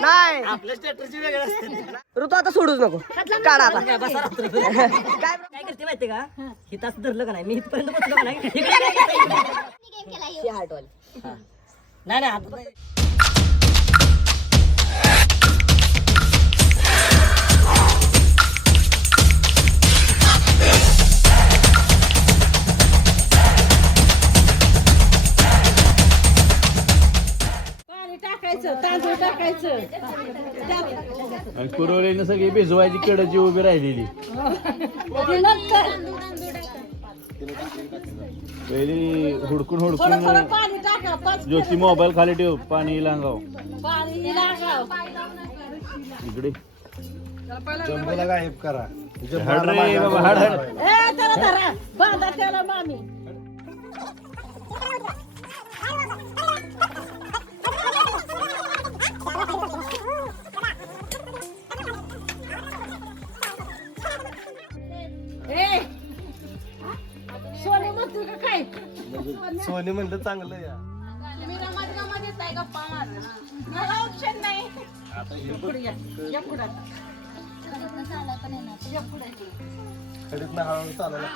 नाही आपल्या स्टेटसची वेगळी असते. ऋतू आता सोडूच नको, काढा आता. काय करते माहितीये का, हे तास धरलं का नाही मी इथपर्यंत पोहोचलो का नाही. नाही नाही आता तांदूळ टाकायचं आणि कुरवडीनं सगळी भिजवायची कडची उभी राहिलेली. पहिली हुडकून ज्योती मोबाईल खाली ठेव, पाणी लांगाव इकडे. जंबूला गायब करा. हाड रे बाबा, हाड हाड. बांधा त्याला मामी. सोने म्हणतो का काय, सोनी म्हणलं चांगलं या. ऑप्शन नाही. कडीत ना हळूहळू चालायला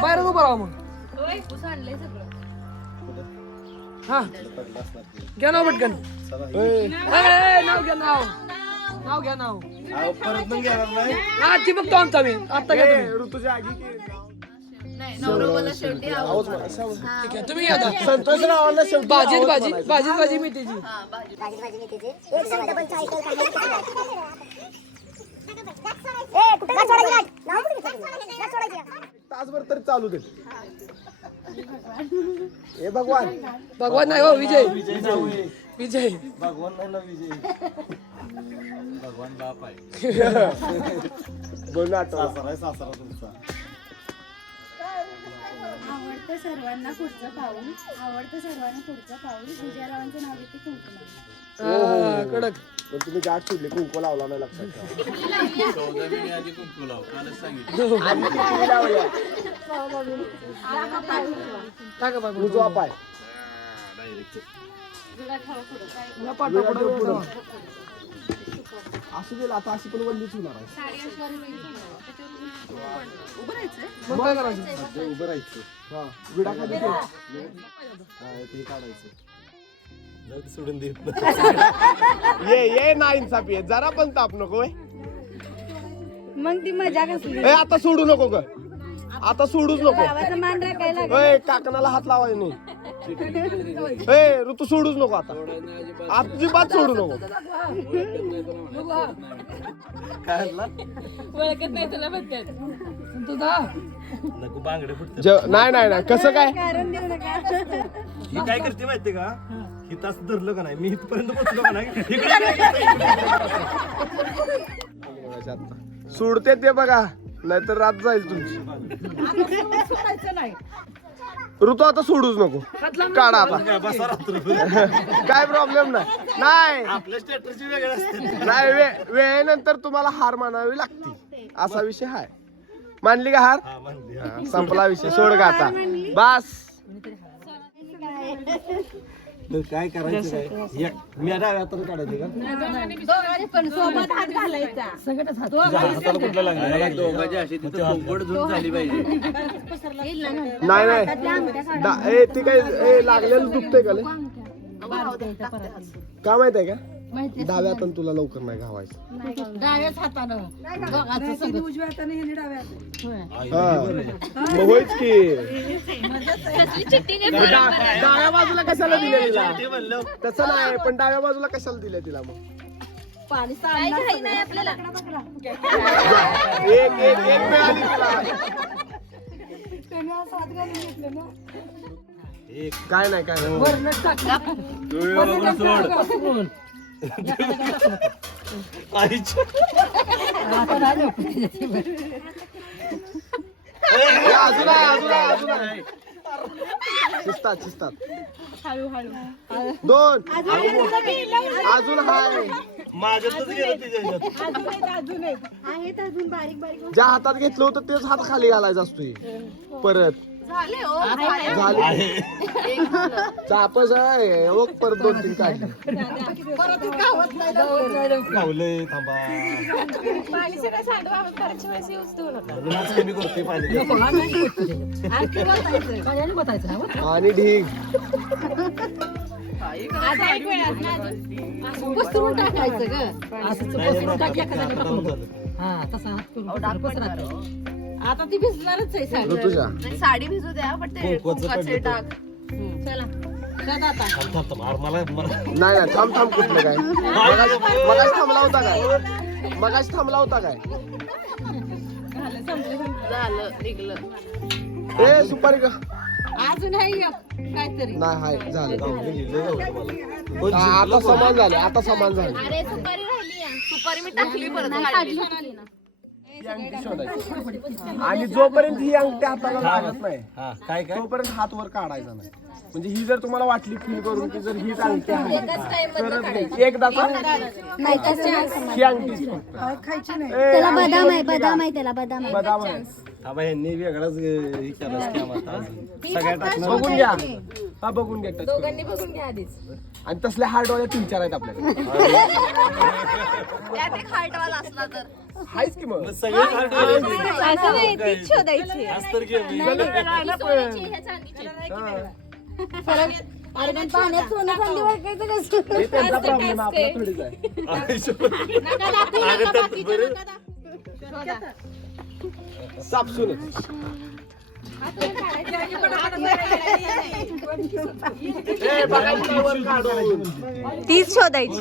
बाहेर उभं राहा मग. हा घ्या नाव पटकन. नाव घ्या, नाव घ्या, नाव. परत पण घेणार नाही. हा ती बघतो आमचा मी आता घ्या तुम्ही. ऋतूच्या आगी ठीक आहे तुम्ही घ्या आता. संतोषरावांना शेवटी भाजीत भाजी, भाजीत भाजी मेथीची. तासभर तरी चालू दे. हे भगवान भगवान नाही हो, विजय विजय. भगवान नाही ना विजय. भगवान बाप आहे. बोल सासरा सासरा तुमचा. आवडतं सर्वांना पुढचं पाऊल, आवडतं सर्वांना पुढचं पाऊल. विजयरावांचं नाव येते कुंकुमा. कडक. पण तुम्ही गाठ सोडली, कुंकू लावला नाही लक्षात ठेवा. 14 मिनिट आधी कुंकू लाव, कालच सांगितलं. टाका बाबा. उजवा पाय. असू दे आता, अशी पण वल्लीच होणार आहे. मग काय करायचं? उभं राहायचं. हा विडा खाली ठेव. हा ते काढायचं. सोडून देत ये ना इन्साफी आहे, जरा पण ताप नको. मग ती मजा कसली. आता सोडू नको ग, आता सोडूच नको. गावाचा मान राखायला काकणाला हात लावायचा नाही. ऋतू सोडूच नको आता, अजिबात सोडू नको. ओळखत नाही तुला म्हणतात. नाही नाही नाही कसं काय. कारण देऊ नका. ही काय करते माहितीये का, ही तास धरलं का नाही मी इथपर्यंत पोहोचलो का नाही. सोडते ते बघा, नाहीतर रात जाईल तुमची. ऋतू आता सोडूच नको, काढा आता. काय प्रॉब्लेम नाही. नाही आपल्या स्टेटसची वेगळी असते. नाही वेळेनंतर तुम्हाला हार मानावी लागते, असा विषय हाय. मानली का हार. हा, संपला विषय, सोड का आता बस. काय करायचं काय, मी डाव्या हाताने काढायचं का. दोघांनी पण सोबत हात घालायचा. हाताला कुठला लागला, दोघांची अशी तिथं कोंबड झुंड झाली पाहिजे. नाही नाही ती काय लागलेलं दुखतंय का लय? का माहित आहे का, डाव्या हाताने तुला लवकर नाही घावायचं. डाव्याच हातानं दोघांचं सगळं. उजव्या हाताने ह्याने डाव्या मग होईच की. डाव्या बाजूला कशाला दिले तिला, तसं नाही, पण डाव्या बाजूला कशाला दिले तिला. मग पाणी आपल्याला. एक एक एक मिळाली तुला. काय नाही काय नाही. अजून आहे, अजून आहे, अजून आहे. शिस्तात 2 अजून हाय माझ्यातच गेलं तिच्या आहेत अजून बारीक बारीक ज्या हातात घेतलं होतं तेच हात खाली घालायचा असतोय परत झाले चापच आहे ओक परत 2-3 काढले खावलंय थांबा कमी करते पाणी आणि ढीग पसरून टाकायचं ग आता ती भिजणारच आहे साडी ऋतुजा साडी भिजू द्या पण ते कुंकवाचे टाक चला आता मला नाही थांब कुठलं काय मगाच थांबला होता काय झालं निघलं ए सुपारी का अजून आहे एक काहीतरी नाही हाय झालं आता समान झाले अरे सुपारी राहिली सुपारी मी टाकली परत काढली आणि जोपर्यंत ही अंगठी हाताला लागत नाही काय तोपर्यंत हात वर काढायचा नाही म्हणजे ही जर तुम्हाला वाटली फील करून की जर हीच अंगठी आहे तरच घ्यायची. एकदाच ही अंगठी त्याला बदाम आहे त्याला बदाम आहे बदाम आहे आबा यांनी वेगळाच हे केलं स्कॅम आता सगळ्या टाकणार बघून घ्या हा बघून घ्या दोघांनी बघून घ्या आधीच आणि तसले हार्डवाले 3-4 आहेत आपल्याकडे त्यात एक हार्टवाला असला तर हायच की मग सगळे असं नाही तीच शोधायची अस्तर घे अरे पण पाण्यात सोनं चांदी ओळखायचं कसं हे त्यांचा प्रॉब्लेम आपला थोडीच आहे सापसून तीच शोधायची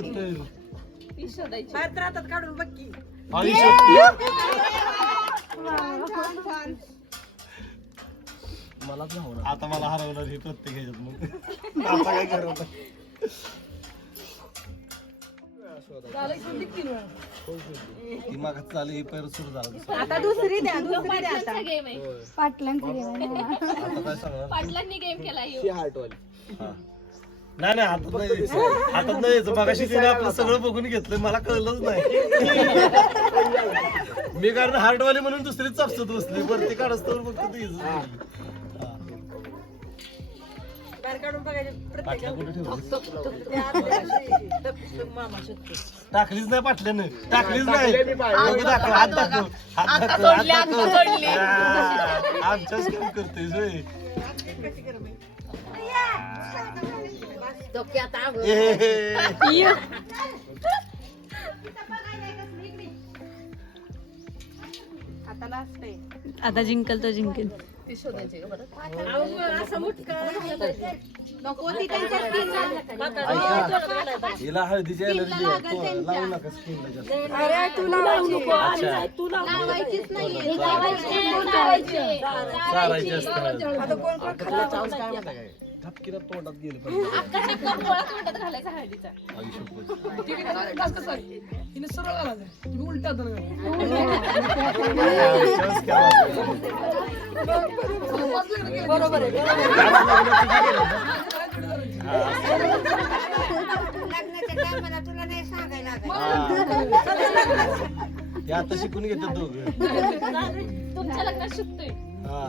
आता मला हरवणार हे प्रत्येक ह्याच्यात मग आता काय करावं ती मागात चालू हे पैर सुरू झालं आता दुसरी द्या आता पाटलांचं गेम आता काय सांगणार पाटलांनी गेम केला ही हार्टवाली नाही हातात नाही यायचं मगाशी तिने आपलं सगळं बघून घेतलं मला कळलंच नाही मी कारण हार्टवाली म्हणून दुसरी चापसत बसली वरती काढस्तवर फक्त ती टाकलीच नाही पाटल्यानं टाकलीच नाही हात दाखव आमच्याच काम करतोय आता जिंकल तो जिंकेल हिला हळदीची एलर्जी लावू नका स्किनला चारायची असतं धपकीला तोंडात गेलं घालायचा हळदीचा बरोबर हे आता शिकून घेतात दोघं तुमच्या लग्नात शिकतोय हा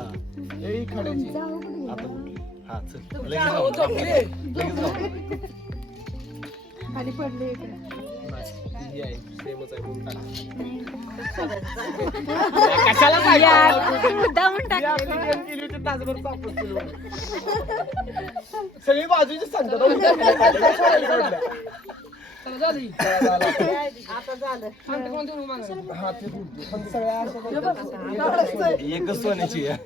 आता हा चल खाली पडले सगळी बाजूची सांगतात एकच सोन्याची आहे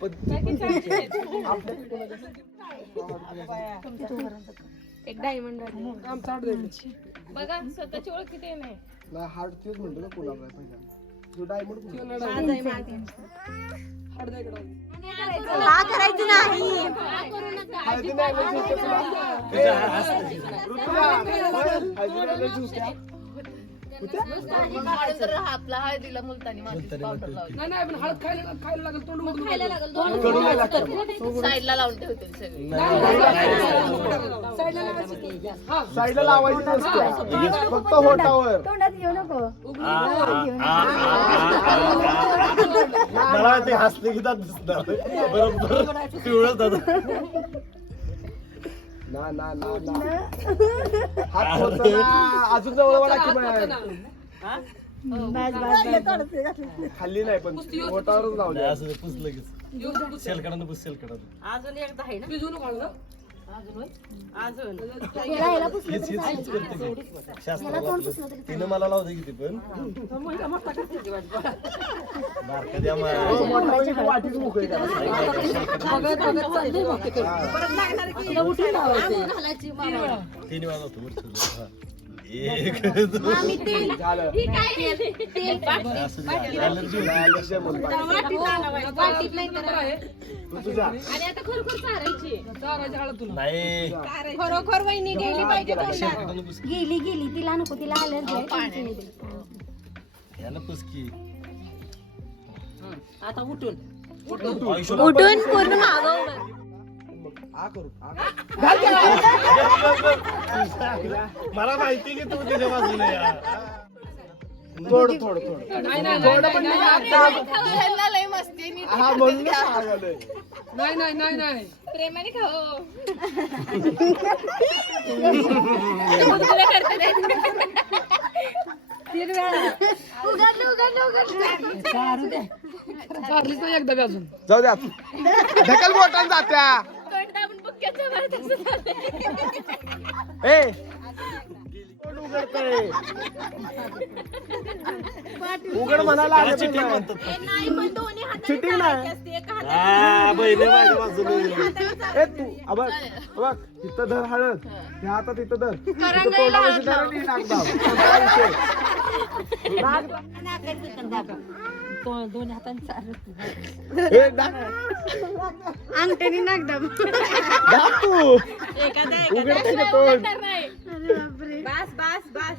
एक डायमंड बघा स्वतःची ओळख किती नाही हार्ट तेच म्हणतो ना कोणाला पहिला जो डायमंड हा करायचं नाही म्हणून तर आपला हळदीला मुलतानी मातीची पावडर लावली. साईडला लावून ठेवते सगळी. साईडला लावायची नसते फक्त होटावर. तोंडात घेऊ नको. मला ते हसले की त्यात दिसणार बरोबर पिवळं दादा ना ना ना ना हात पोचला ना. अजून जवळ वाला की बाहेर. खाल्ली नाही पण होटावरच लावली. असं पुस लगेच शेलकडानं पुस शेलकडानं अजून एकदा आहे ना अजून राहायला पुसलं तरी हीच चालेल. करते की शास्त्र याला तोंड पुसलं तरी तिनं मला लावते किती पण बारका द्या हो, मोठा म्हणजे तो वाटीच मोकळी करा. तिने मला होतो एक झालं. अलर्जी अलर्जी बोलतो. तू तुझ्या आणि आता खरोखर चारायची. नाही खरोखर वहिनी गेली पाहिजे तोंडात. शेलकडानं पुस गेली तिला नको, तिला अलर्जी आहे. याला पुस की आता उठून उठून पूर्ण मागं आ करू आ करू. मला माहिती की तू त्याच्या बाजूला या थोडं थोडं थोडं थोडं पण नाही. ह्यांना लय मस्ती नीट हा म्हणून सांगालोय. प्रेमाने खाओ. तुला करता नाही. जाऊ द्या ढकल बोटान जात्या. तोंड दाबून बुक्क्याच्या वर तसं झालंय. ए तोंड उघडतंय. उघड म्हणायला आलं पण नाही. नाही पण दोन्ही हाताने चिटिंग चारायची नाही. असते. एका हाताने बहिणी माझ्या बाजूला ए तू बघ बघ तिथं धर हळद त्या हातात तिथं धर तिथं तोंडापाशी धर आणि नाक दाब. काय विषय? नाक दाब. ए, नाक- अंगठ्याने नाक दाब. दाब तू उघडतंय का तोंड? नाही. बस बस बस.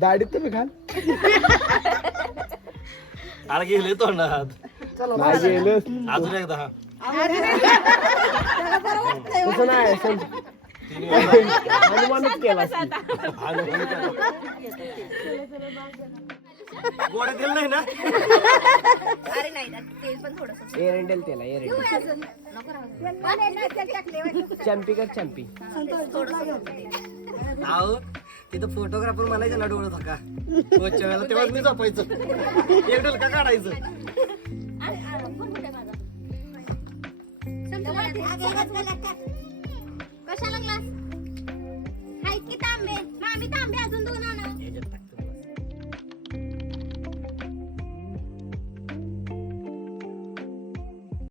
दाढीत तुम्ही घाल अरे गेले तोंडात नाही गेलं अजून एकदा हा तसं नाही हनुमानच केला गोड दिलं नाही ना एरंडेल त्याला एरंडेल चॅम्पी कर चॅम्पी आहो तिथं फोटोग्राफर म्हणायचं ना डोळत होता पोचच्या वेळेला तेव्हाच मी झोपायचं एक डोल का काढायचं कशाला ग्लास आहेत की तांबे मामी तांबे अजून 2 आणा